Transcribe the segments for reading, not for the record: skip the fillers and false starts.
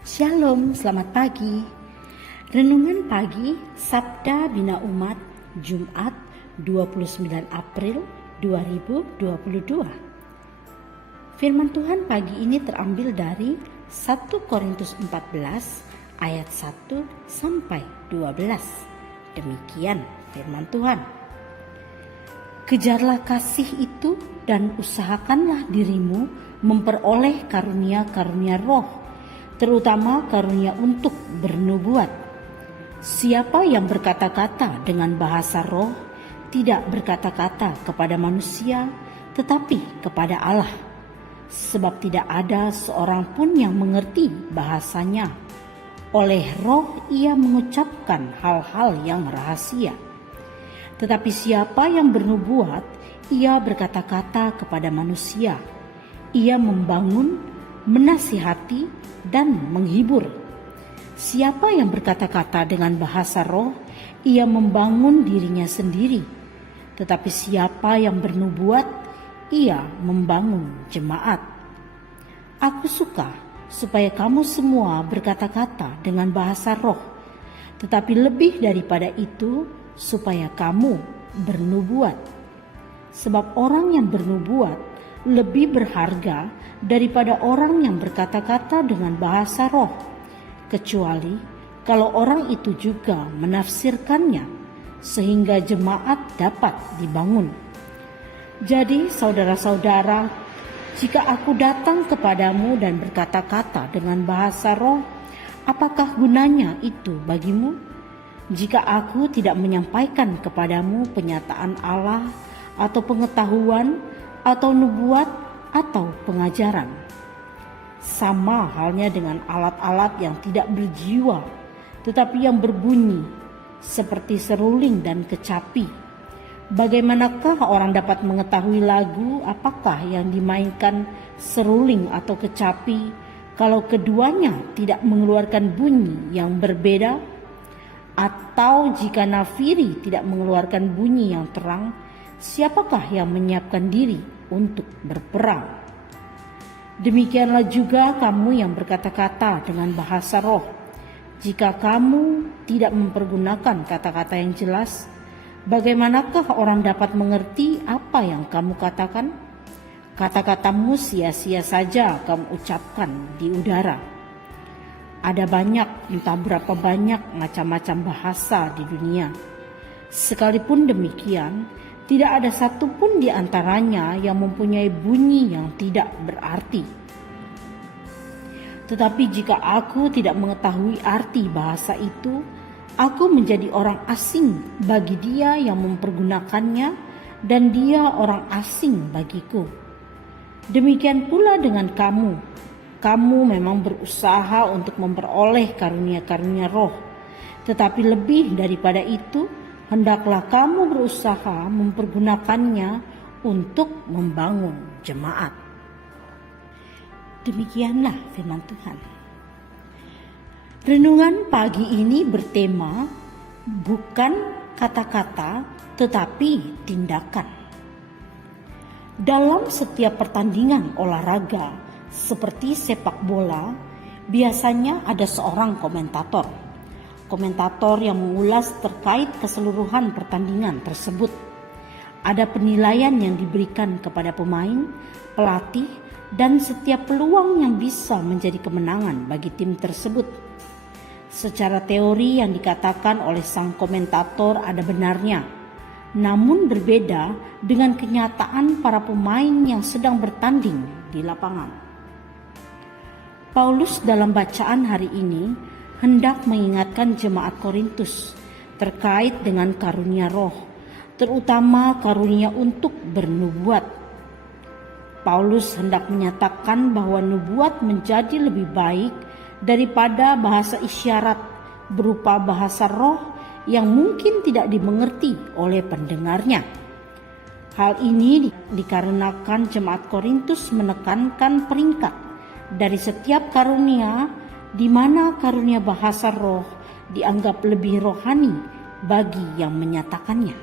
Shalom, selamat pagi. Renungan pagi Sabda Bina Umat Jumat 29 April 2022. Firman Tuhan pagi ini terambil dari 1 Korintus 14 ayat 1 sampai 12. Demikian firman Tuhan. Kejarlah kasih itu dan usahakanlah dirimu memperoleh karunia-karunia roh, terutama karunia untuk bernubuat. Siapa yang berkata-kata dengan bahasa roh, tidak berkata-kata kepada manusia, tetapi kepada Allah. Sebab tidak ada seorang pun yang mengerti bahasanya. Oleh roh ia mengucapkan hal-hal yang rahasia. Tetapi siapa yang bernubuat, ia berkata-kata kepada manusia. Ia membangun, menasihati, dan menghibur. Siapa yang berkata-kata dengan bahasa roh, ia membangun dirinya sendiri. Tetapi siapa yang bernubuat, ia membangun jemaat. Aku suka supaya kamu semua berkata-kata dengan bahasa roh, tetapi lebih daripada itu, supaya kamu bernubuat. Sebab orang yang bernubuat lebih berharga daripada orang yang berkata-kata dengan bahasa roh, kecuali kalau orang itu juga menafsirkannya, sehingga jemaat dapat dibangun. Jadi saudara-saudara, jika aku datang kepadamu dan berkata-kata dengan bahasa roh, apakah gunanya itu bagimu? Jika aku tidak menyampaikan kepadamu penyataan Allah atau pengetahuan atau nubuat atau pengajaran. Sama halnya dengan alat-alat yang tidak berjiwa tetapi yang berbunyi seperti seruling dan kecapi. Bagaimanakah orang dapat mengetahui lagu apakah yang dimainkan seruling atau kecapi kalau keduanya tidak mengeluarkan bunyi yang berbeda? Atau jika nafiri tidak mengeluarkan bunyi yang terang, siapakah yang menyiapkan diri untuk berperang? Demikianlah juga kamu yang berkata-kata dengan bahasa roh. Jika kamu tidak mempergunakan kata-kata yang jelas, bagaimanakah orang dapat mengerti apa yang kamu katakan? Kata-katamu sia-sia saja kamu ucapkan di udara. Ada banyak, entah berapa banyak macam-macam bahasa di dunia. Sekalipun demikian, tidak ada satupun di antaranya yang mempunyai bunyi yang tidak berarti. Tetapi jika aku tidak mengetahui arti bahasa itu, aku menjadi orang asing bagi dia yang mempergunakannya, dan dia orang asing bagiku. Demikian pula dengan kamu. Kamu memang berusaha untuk memperoleh karunia-karunia roh, tetapi lebih daripada itu, hendaklah kamu berusaha mempergunakannya untuk membangun jemaat. Demikianlah firman Tuhan. Renungan pagi ini bertema bukan kata-kata tetapi tindakan. Dalam setiap pertandingan olahraga seperti sepak bola, biasanya ada seorang komentator. Komentator yang mengulas terkait keseluruhan pertandingan tersebut. Ada penilaian yang diberikan kepada pemain, pelatih, dan setiap peluang yang bisa menjadi kemenangan bagi tim tersebut. Secara teori yang dikatakan oleh sang komentator ada benarnya, namun berbeda dengan kenyataan para pemain yang sedang bertanding di lapangan. Paulus dalam bacaan hari ini hendak mengingatkan jemaat Korintus terkait dengan karunia roh, terutama karunia untuk bernubuat. Paulus hendak menyatakan bahwa nubuat menjadi lebih baik daripada bahasa isyarat berupa bahasa roh yang mungkin tidak dimengerti oleh pendengarnya. Hal ini dikarenakan jemaat Korintus menekankan peringkat dari setiap karunia, di mana karunia bahasa roh dianggap lebih rohani bagi yang menyatakannya.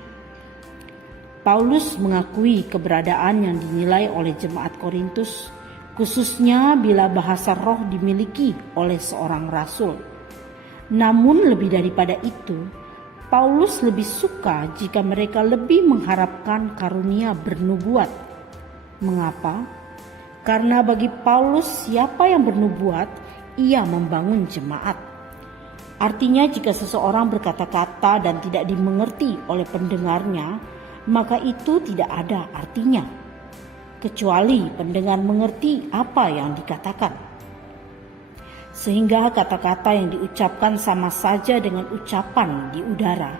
Paulus mengakui keberadaan yang dinilai oleh jemaat Korintus khususnya bila bahasa roh dimiliki oleh seorang rasul. Namun lebih daripada itu, Paulus lebih suka jika mereka lebih mengharapkan karunia bernubuat. Mengapa? Karena bagi Paulus, siapa yang bernubuat, ia membangun jemaat. Artinya jika seseorang berkata-kata dan tidak dimengerti oleh pendengarnya, maka itu tidak ada artinya, kecuali pendengar mengerti apa yang dikatakan. Sehingga kata-kata yang diucapkan sama saja dengan ucapan di udara.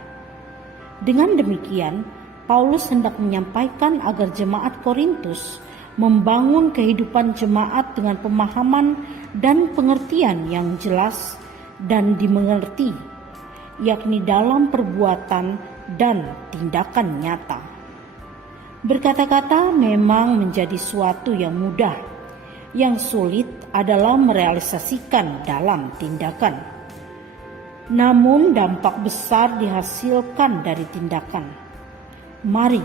Dengan demikian, Paulus hendak menyampaikan agar jemaat Korintus membangun kehidupan jemaat dengan pemahaman dan pengertian yang jelas dan dimengerti, yakni dalam perbuatan dan tindakan nyata. Berkata-kata memang menjadi suatu yang mudah, yang sulit adalah merealisasikan dalam tindakan. Namun dampak besar dihasilkan dari tindakan. Mari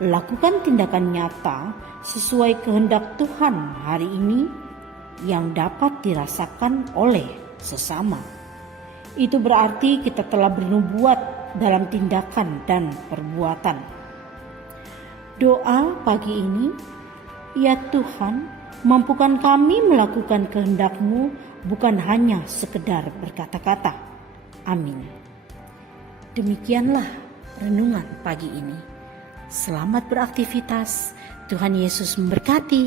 lakukan tindakan nyata sesuai kehendak Tuhan hari ini yang dapat dirasakan oleh sesama. Itu berarti kita telah bernubuat dalam tindakan dan perbuatan. Doa pagi ini, ya Tuhan, mampukan kami melakukan kehendak-Mu bukan hanya sekedar berkata-kata. Amin. Demikianlah renungan pagi ini. Selamat beraktivitas. Tuhan Yesus memberkati.